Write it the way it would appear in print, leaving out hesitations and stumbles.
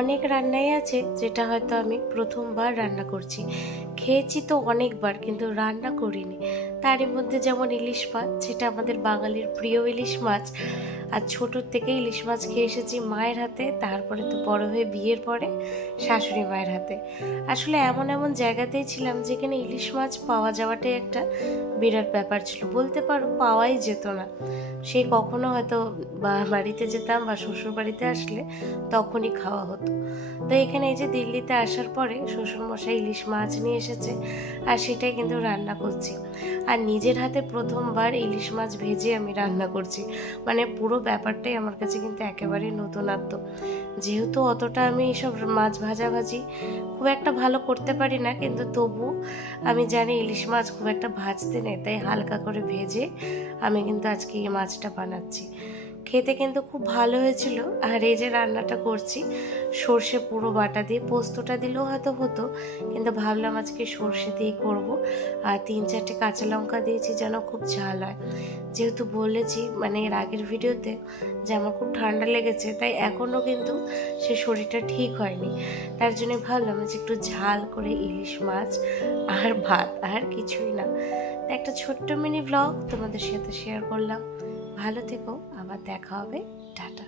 অনেক রান্নাই আছে যেটা হয়তো আমি প্রথমবার রান্না করছি। খেয়েছি তো অনেকবার, কিন্তু রান্না করিনি। তারই মধ্যে যেমন ইলিশ মাছ, যেটা আমাদের বাঙালির প্রিয় ইলিশ মাছ। আর ছোটোর থেকে ইলিশ মাছ খেয়ে এসেছি মায়ের হাতে, তারপরে তো বড় হয়ে বিয়ের পরে শাশুড়ি মায়ের হাতে। আসলে এমন এমন জায়গাতেই ছিলাম যেখানে ইলিশ মাছ পাওয়া যাওয়াটাই একটা বিরাট ব্যাপার ছিল, বলতে পারো পাওয়াই যেত না। সেই কখনো হয়তো বাড়িতে যেতাম বা শ্বশুর বাড়িতে আসলে তখনই খাওয়া হতো। তো এখানে এই যে দিল্লিতে আসার পরে শ্বশুরমশাই ইলিশ মাছ নিয়ে এসেছে, আর সেটাই কিন্তু রান্না করছি। আর নিজের হাতে প্রথমবার ইলিশ মাছ ভেজে আমি রান্না করছি। মানে পুরো ব্যাপারটাই আমার কাছে কিন্তু একেবারেই নতুনত্ব। যেহেতু অতটা আমি এইসব মাছ ভাজাভাজি খুব একটা ভালো করতে পারি না, কিন্তু তবু আমি জানি ইলিশ মাছ খুব একটা ভাজতে নেই, তাই হালকা করে ভেজে আমি কিন্তু আজকে এই মাছটা বানাচ্ছি। খেতে কিন্তু খুব ভালো হয়েছিল। আর এই যে রান্নাটা করছি সর্ষে পুরো বাটা দিয়ে, পোস্তটা দিলেও হয়তো হতো, কিন্তু ভাবলাম আজকে সর্ষে দিয়েই করবো। আর 3-4টে কাঁচা লঙ্কা দিয়েছি যেন খুব ঝাল হয়। যেহেতু বলেছি মানে এর আগের ভিডিওতে যে আমার খুব ঠান্ডা লেগেছে, তাই এখনও কিন্তু সে শরীরটা ঠিক হয়নি। তার জন্য ভাবলাম যে একটু ঝাল করে ইলিশ মাছ আর ভাত, আর কিছুই না। তো একটা ছোট্ট মিনি ব্লগ তোমাদের সাথে শেয়ার করলাম। ভালো থেকো, আবার দেখা হবে। টাটা।